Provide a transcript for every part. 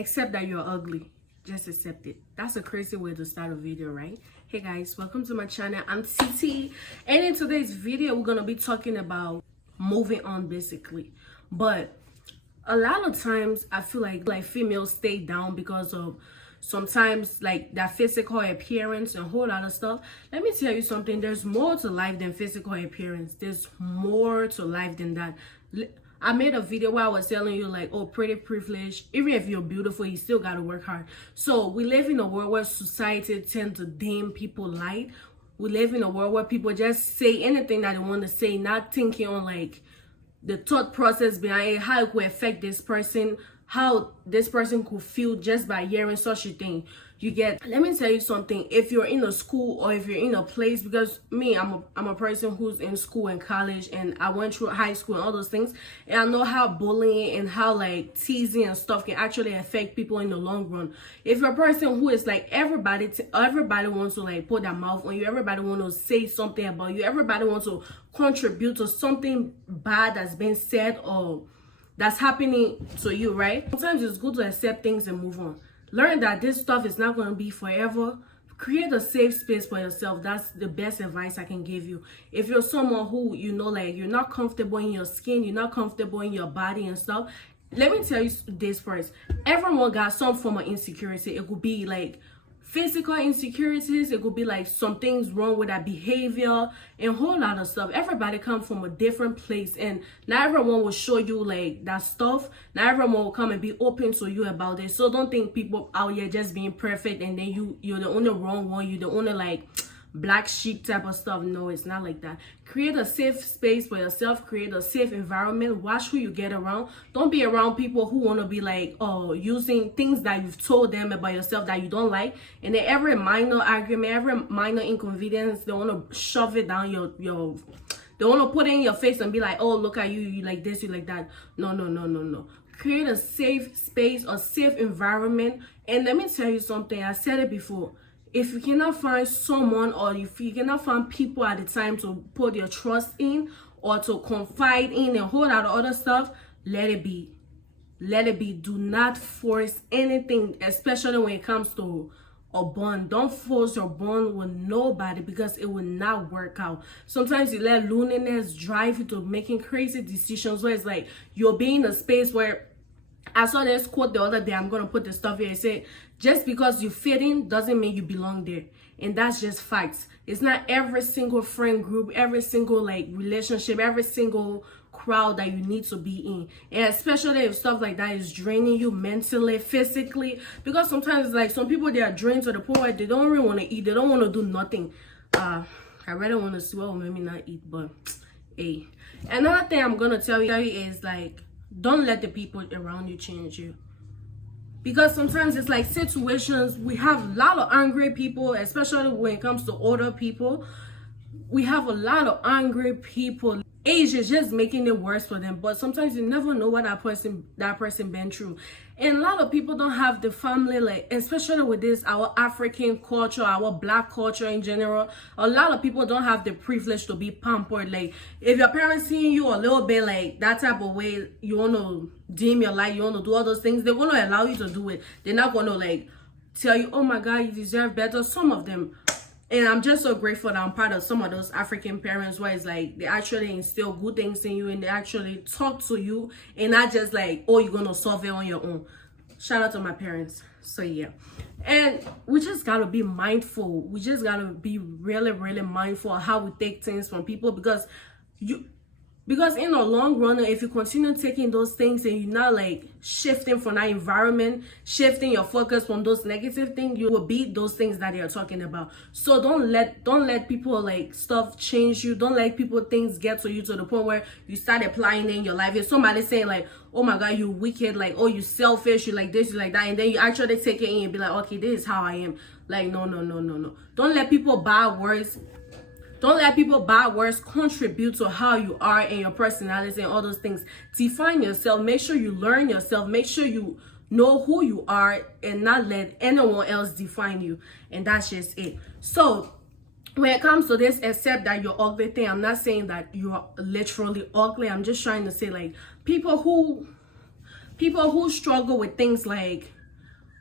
Accept that you're ugly. Just accept it. That's a crazy way to start a video, right? Hey guys, welcome to my channel. I'm Titi, and in today's video we're gonna be talking about moving on, basically. But a lot of times I feel like females stay down because of sometimes like that physical appearance and a whole lot of stuff. Let me tell you something. There's more to life than physical appearance. There's more to life than that. I made a video where I was telling you like, oh, pretty privilege. Even if you're beautiful, you still gotta work hard. So we live in a world where society tends to dim people light. We live in a world where people just say anything that they want to say, not thinking on like the thought process behind it, how it could affect this person, how this person could feel just by hearing such a thing. You get, let me tell you something. If you're in a school or if you're in a place, because me, I'm a person who's in school and college, and I went through high school and all those things, and I know how bullying and how like teasing and stuff can actually affect people in the long run. If you're a person who is like everybody wants to like put their mouth on you, everybody wants to say something about you, everybody wants to contribute to something bad that's been said or that's happening to you, right? Sometimes it's good to accept things and move on. Learn that this stuff is not going to be forever. Create a safe space for yourself. That's the best advice I can give you. If you're someone who, you know, like you're not comfortable in your skin, you're not comfortable in your body and stuff, let me tell you this first. Everyone got some form of insecurity. It could be like physical insecurities, it could be like some things wrong with that behavior and a whole lot of stuff. Everybody comes from a different place, and not everyone will show you like that stuff. Not everyone will come and be open to you about it. So don't think people out here just being perfect and then you're the only wrong one, you're the only like black sheep type of stuff. No, it's not like that. Create a safe space for yourself. Create a safe environment. Watch who you get around. Don't be around people who want to be like, oh, using things that you've told them about yourself that you don't like, and then every minor argument, every minor inconvenience, they want to shove it down your they want to put it in your face and be like, oh, look at you, you like this, you like that. No. Create a safe space, a safe environment. And let me tell you something. I said it before. If you cannot find someone, or if you cannot find people at the time to put your trust in or to confide in and a whole lot of other stuff, let it be. Let it be. Do not force anything, especially when it comes to a bond. Don't force your bond with nobody, because it will not work out. Sometimes you let loneliness drive you to making crazy decisions where it's like you're being in a space where, I saw this quote the other day. I'm going to put this stuff here. It said, just because you fit in doesn't mean you belong there. And that's just facts. It's not every single friend group, every single like relationship, every single crowd that you need to be in. And especially if stuff like that is draining you mentally, physically. Because sometimes like some people, they are drained to the point where they don't really want to eat. They don't want to do nothing. I really want to swear or maybe not eat. But hey. Another thing I'm going to tell you is like, don't let the people around you change you. Because sometimes it's like situations, we have a lot of angry people, especially when it comes to older people. We have a lot of angry people. Age is just making it worse for them. But sometimes you never know what that person been through. And a lot of people don't have the family, like, especially with this, our African culture, our black culture in general. A lot of people don't have the privilege to be pampered. Like, if your parents seeing you a little bit like that type of way, you want to dim your light, you want to do all those things, they're going to allow you to do it. They're not going to like tell you, oh my God, you deserve better. Some of them. And I'm just so grateful that I'm part of some of those African parents where it's like they actually instill good things in you and they actually talk to you and not just like, oh, you're going to solve it on your own. Shout out to my parents. So yeah. And we just got to be mindful. We just got to be really, really mindful of how we take things from people, because in the long run, if you continue taking those things and you're not like shifting from that environment, shifting your focus from those negative things, you will beat those things that they are talking about. So don't let people like stuff change you. Don't let people things get to you to the point where you start applying it in your life. If somebody saying like, oh my God, you wicked, like, oh, you selfish, you like this, you like that, and then you actually take it in and be like, okay, this is how I am. Like, no. Don't let people bad words contribute to how you are and your personality and all those things. Define yourself. Make sure you learn yourself. Make sure you know who you are and not let anyone else define you. And that's just it. So when it comes to this, accept that you're ugly thing, I'm not saying that you're literally ugly. I'm just trying to say like people who struggle with things like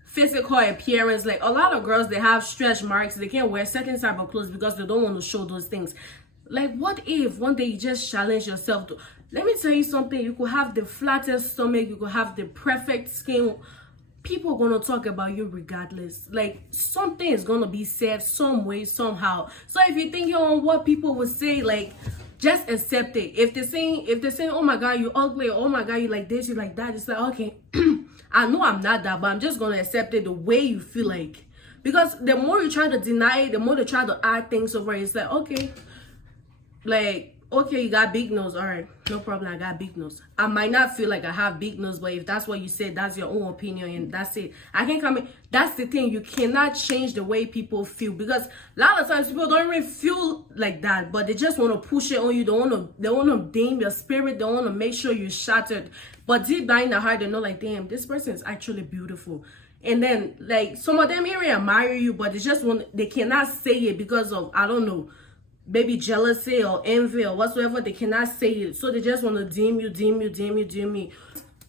physical appearance. Like a lot of girls, they have stretch marks, they can't wear certain type of clothes because they don't want to show those things. Like, what if one day you just challenge yourself to, let me tell you something, you could have the flattest stomach, you could have the perfect skin, people are gonna talk about you regardless. Like, something is gonna be said some way, somehow. So if you think on what people would say, like, just accept it. If they're saying, oh my god, you ugly, oh my god, you like this, you like that, it's like, okay, I know I'm not that, but I'm just gonna accept it the way you feel like. Because the more you try to deny it, the more they try to add things over it. It's like, okay, like, okay, you got big nose, all right, no problem, I got big nose. I might not feel like I have big nose, but if that's what you said, that's your own opinion, and that's it. I can't come in. That's the thing, you cannot change the way people feel, because a lot of times people don't even feel like that, but they just want to push it on you. They want to dim your spirit. They want to make sure you're shattered, but deep down in the heart, they know, like, damn, this person is actually beautiful. And then, like, some of them even admire you, but they cannot say it because of, I don't know, maybe jealousy or envy or whatsoever. They cannot say it, so they just want to dim you.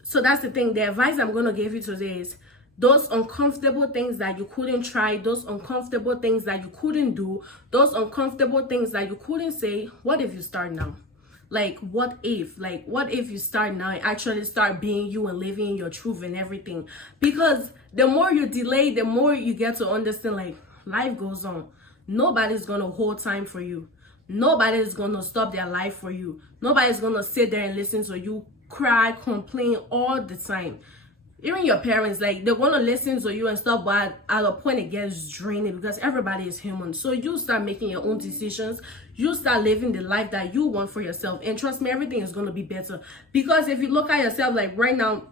So that's the thing. The advice I'm going to give you today is, those uncomfortable things that you couldn't try, those uncomfortable things that you couldn't do, those uncomfortable things that you couldn't say, what if you start now? Like, what if you start now and actually start being you and living your truth and everything? Because the more you delay, the more you get to understand, like, life goes on. Nobody's gonna hold time for you. Nobody's gonna stop their life for you. Nobody's gonna sit there and listen to you cry, complain all the time. Even your parents, like, they want to listen to you and stuff, but at a point it gets draining, because everybody is human. So you start making your own decisions. You start living the life that you want for yourself, and trust me, everything is going to be better. Because if you look at yourself, like, right now,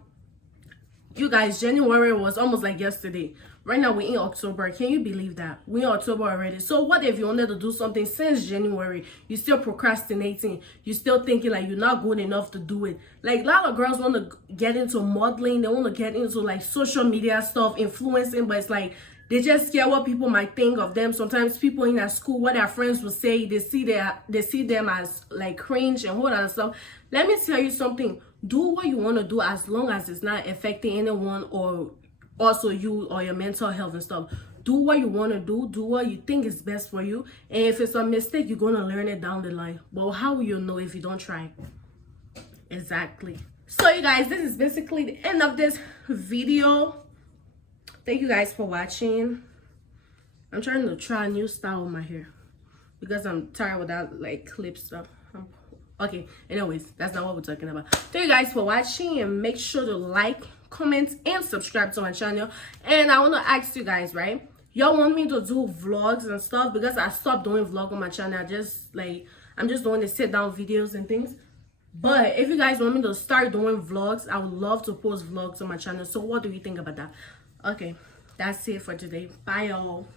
you guys, January was almost like yesterday. Right now, we're in October. Can you believe that? We're in October already. So what if you wanted to do something since January? You're still procrastinating. You're still thinking like you're not good enough to do it. Like, a lot of girls want to get into modeling. They want to get into, like, social media stuff, influencing. But it's like, they just scare what people might think of them. Sometimes people in their school, what their friends will say, they see them as, like, cringe and all that stuff. Let me tell you something. Do what you want to do, as long as it's not affecting anyone or also you or your mental health and stuff. Do what you want to do what you think is best for you, and if it's a mistake, you're going to learn it down the line. But how will you know if you don't try? Exactly. So you guys, this is basically the end of this video. Thank you guys for watching. I'm trying to try a new style with my hair because I'm tired with that, like, clip stuff. Okay, anyways, that's not what we're talking about. Thank you guys for watching, and make sure to like, comment, and subscribe to my channel. And I want to ask you guys, right, y'all want me to do vlogs and stuff? Because I stopped doing vlog on my channel. I'm just doing the sit down videos and things. But if you guys want me to start doing vlogs, I would love to post vlogs on my channel. So what do you think about that? Okay, that's it for today. Bye, y'all.